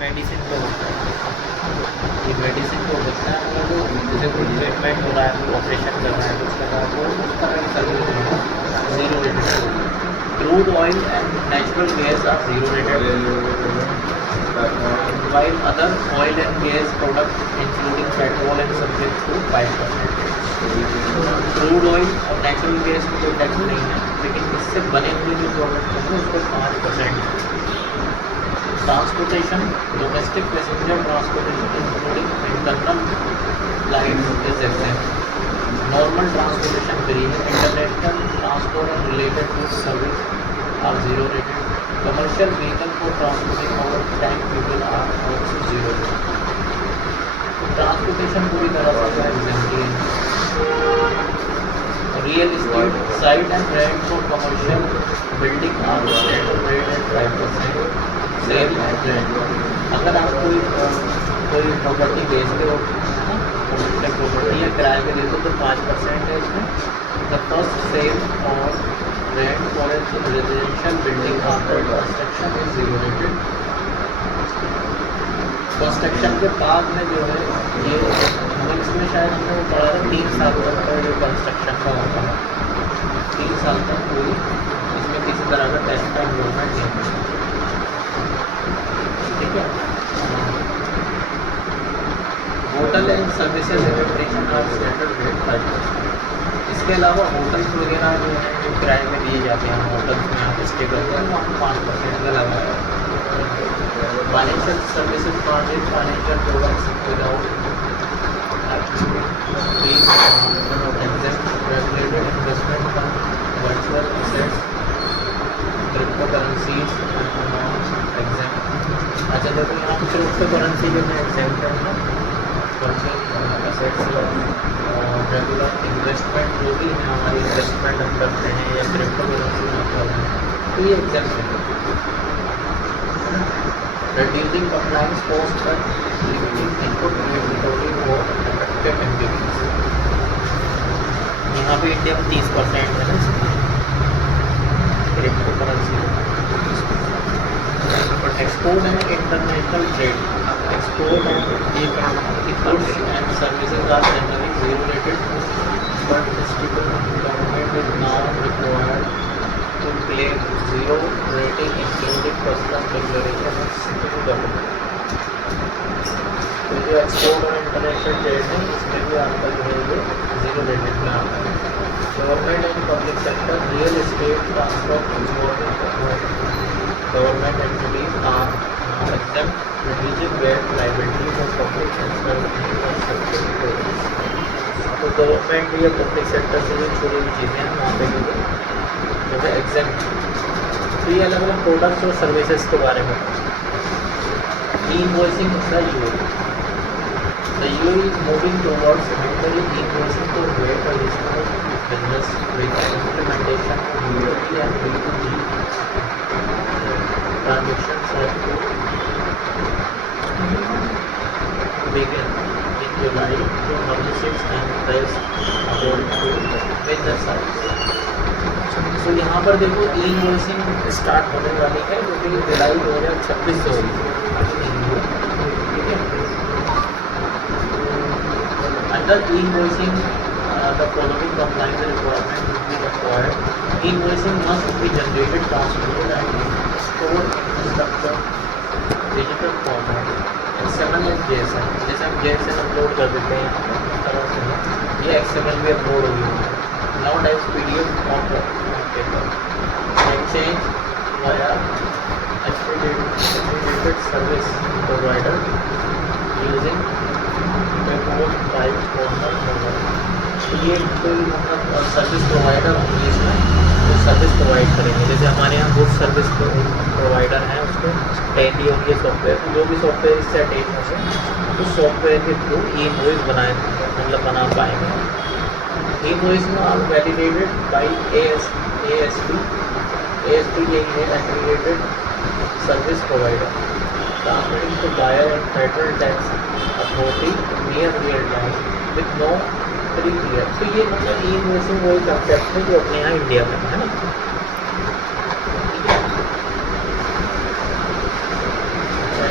Medicine पे होता है। ये मेडिसिन पे होता है, अगर वो जैसे कोई ट्रीटमेंट हो रहा है, कोई ऑपरेशन कर रहा है, कुछ कर रहा है, तो उसका सर्विस होगा zero rated. Crude oil and natural gas are zero rated, while other oil and gas products including petrol and subject to 5%। Crude oil और नेचुरल गैस में कोई टैक्स नहीं है, लेकिन इससे बने हुए जो प्रोडक्ट हैं उसको 5%। Transportation, domestic passenger transportation including internal flights is except, normal transportation free है। International transport and related to service are zero rated. Commercial vehicle for transporting over 10 people are also zero rated. Transportation पूरी तरह से exemptly है। Real estate, site and rent for commercial building are standard rate at 5%। Sale and rent, अगर आप कोई property बेच रहे हो, कमर्शियल प्रॉपर्टी या किराए पे देते हो तो 5% है इसमें। द फर्स्ट सेल और rent for a residential building after construction is zero rated. Construction के बाद में जो है ये मतलब इसमें शायद हमने वो पढ़ा था 3 साल तक का जो कंस्ट्रक्शन का होता है, 3 साल तक कोई इसमें किसी तरह का टेस्ट का इन्वॉल्वमेंट नहीं है, ठीक है। Hotel and services elimination are standard rate 5%। इसके अलावा होटल्स वगैरह जो हैं जो किराए में दिए जाते हैं, होटल्स में आप स्टे करते हैं, वहाँ 5% का लगा है। Financial services margin, financial products without regulated investment fund, virtual assets, crypto currencies exam. अच्छा देखो यहाँ पर क्रिप्टो करेंसी जो है एग्जाम है, वर्चुअल एसेट्स और रेगुलर इन्वेस्टमेंट जो भी है हमारी इन्वेस्टमेंट हम करते हैं या क्रिप्टो करेंसी हम करते हैं, तो ये एग्जाम है। Reducing compliance cost by limiting input and recovery for affected entities। यहाँ पे इंडिया में 30% है ना crypto currency. Export and international trade, export and ये goods and services are generally zero rated, but government is now required to claim zero rating including personal declaration to government। तो जो export और international trade है इसमें भी आपका जो है ये जीरो रेटेड में आता है। Government and public sector, real estate transfer government entities are exempt reducing VAT liability for public and construction projects। तो गवर्नमेंट या पब्लिक सेक्टर से जो छोटी हुई चीज़ें हैं वहाँ पे जो है एग्जाम्प्ट। तो ये अलग अलग प्रोडक्ट्स और सर्विसेज के बारे में। Invoicing the UAE is moving towards mandatory invoicing to VAT additional business with implementation UAE and B2B transactions have to begin in July 2006 and press according to business size। तो यहाँ पर देखो ई invoicing start होने वाली है जो कि जुलाई 2026 से होगी, ठीक है। Under E invoicing the following compliance requirement will be required. E invoicing must be generated, transmitted and stored in structure digital format XML and JSON। जैसे हम JSOन अपलोड कर देते हैं इस तरह से ये XML भी अपलोड होगी, not as PDF or paper, exchange via affiliated service provider using remote type format model। ये कोई मतलब सर्विस प्रोवाइडर होंगे इसमें जो सर्विस प्रोवाइड करेंगे। जैसे हमारे यहाँ गुड सर्विस प्रोवाइडर हैं, उसको टैली और ये सॉफ्टवेयर, जो भी सॉफ्टवेयर इससे अटैच होंगे उस सॉफ्टवेयर के थ्रू ई इनवॉइस बना पाएंगे। Invoice are validated by ASP यही है aggregated service provider, transmitting to buyer and federal tax authority near real time with no pre clear. तो ये मतलब ई इनवॉइसिंग वही कंसेप्ट है जो अपने यहाँ इंडिया में है ना।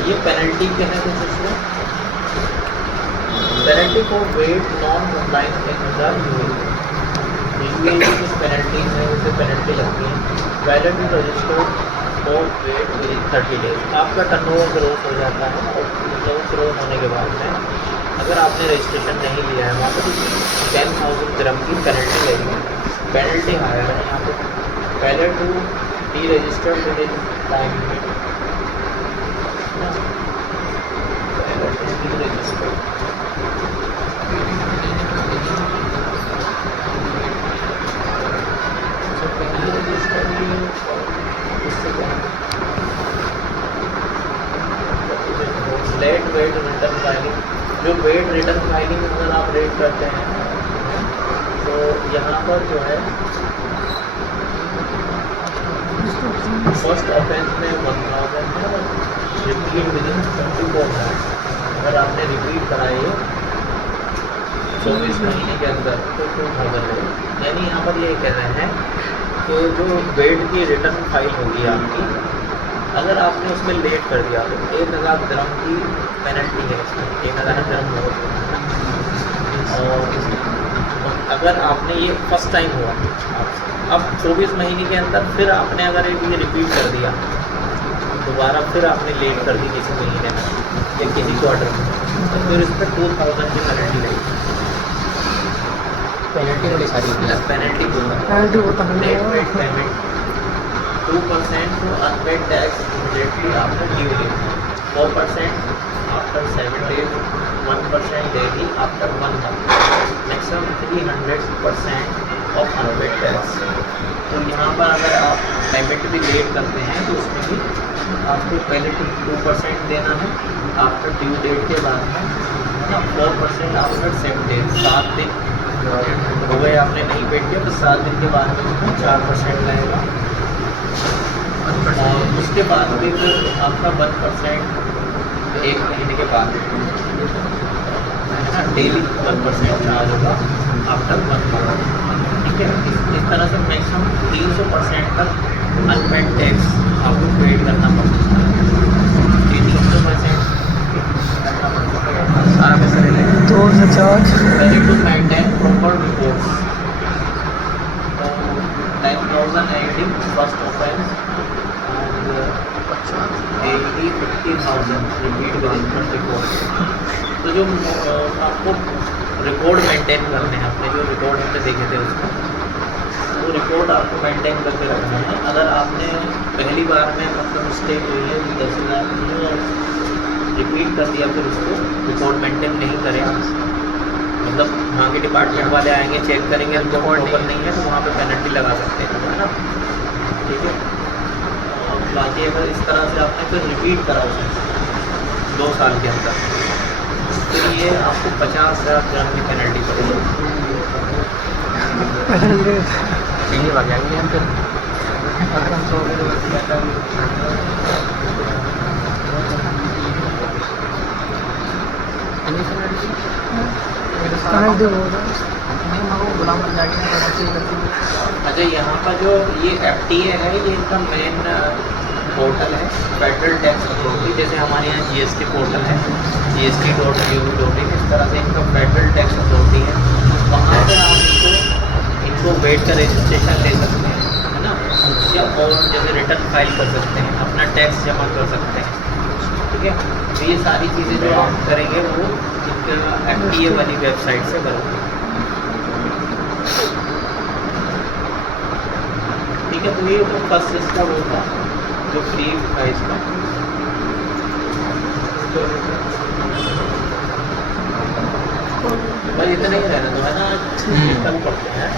ये पेनल्टी के हैं कुछ इसमें, penalty for VAT non compliance in the UAE की कुछ पेनल्टीज हैं, उसे पेनल्टी लगती है। Valid to register for VAT within 30 days. आपका टर्नओवर क्रॉस हो जाता है और टर्नओवर क्रॉस होने के बाद में अगर आपने रजिस्ट्रेशन नहीं लिया है वहाँ पर 10,000 दिरहम की पेनल्टी लगेगी। पेनल्टी हायर है यहाँ पे। पहले to de registered within time limit, late VAT return filing. जो वेट रिटर्न फाइलिंग अगर आप रेट करते हैं तो यहाँ पर जो है फर्स्ट ऑफेंस में 1,000 है, रिपीट विद इन 24 आवर्स। अगर आपने रिपीट कराई है 24 महीने के अंदर तो 2,000 है। यानी यहाँ पर ये कह रहे हैं कि जो वेट की रिटर्न फाइल होगी आपकी, अगर आपने उसमें लेट कर दिया तो 1,000 दिरहम की पेनल्टी है इसमें, 1,000 दिरहम हो। और अगर आपने ये फर्स्ट टाइम हुआ अब 24 महीने के अंदर फिर आपने अगर ये रिपीट कर दिया दोबारा, फिर आपने लेट कर दी किसी महीने में या किसी क्वार्टर में, तो फिर इस पर 2,000 की पेनल्टी लगेगी। पेनल्टी बड़ी सारी penalty late VAT payment 2% to unpaid tax immediately after due date, 4% after 7 days, 1% daily after 1 month, maximum 300% of unpaid tax। तो यहाँ पर अगर आप पेमेंट भी लेट करते हैं तो उसमें भी आपको पहले 2% देना है आफ्टर ड्यू डेट के बाद में, है ना। 4% आफ्टर 7 डेज, 7 दिन हो गए आपने नहीं पेड किया तो 7 दिन के बाद में 4% लगेगा। और उसके बाद भी फिर आपका 1% 1 महीने के बाद है ना, डेली 1% चार्ज होगा आफ्टर 1 मंथ। ठीक है, इस तरह से मैक्सिमम 300% तक अनपेड टैक्स आपको पेड करना पड़ता है। 300% करना पड़ता है, सारा पैसा ले लेंगे। 2 to maintain proper reports 10,000 adding first offence daily 50,000 repeat within 24। तो जो आपको रिकॉर्ड मेंटेन करने हैं, अपने जो रिकॉर्ड हमने देखे थे उसमें, वो रिकॉर्ड आपको मेंटेन करके रखना है। अगर आपने पहली बार में मतलब मिस्टेक हुई है 10,000 रिपीट कर दिया फिर उसको रिकॉर्ड मेंटेन नहीं करें, मतलब वहाँ के डिपार्टमेंट वाले आएंगे चेक करेंगे तो प्रॉपर नहीं है तो वहाँ पे पेनल्टी लगा सकते हैं, है ना। ठीक है, और बाकी अगर इस तरह से आपने फिर रिपीट करा उसे 2 साल के अंदर तो ये आपको 50,000 दिरहम की पेनल्टी पड़ेगी। यही बात आएंगे हम फिर अगर हम 100 अच्छा, यहाँ का जो ये FTA है ये इनका मेन पोर्टल है, फेडरल टैक्स अथॉरिटी। जैसे हमारे यहाँ GST पोर्टल है GST.gov.in, इस तरह से इनका फेडरल टैक्स अथॉरिटी है। वहाँ से आप इनको वेट का रजिस्ट्रेशन ले सकते हैं, है ना, या और जैसे रिटर्न फाइल कर सकते हैं, अपना टैक्स जमा कर सकते हैं। ठीक है, तो ये सारी चीज़ें जो आप करेंगे वो FTA वाली वेबसाइट से करोगे। ठीक है, तो ये तो फर्स्ट सिस्टम होगा जो फ्री था इसका। भाई इतना ही रहना तो है ना, कल पढ़ते हैं।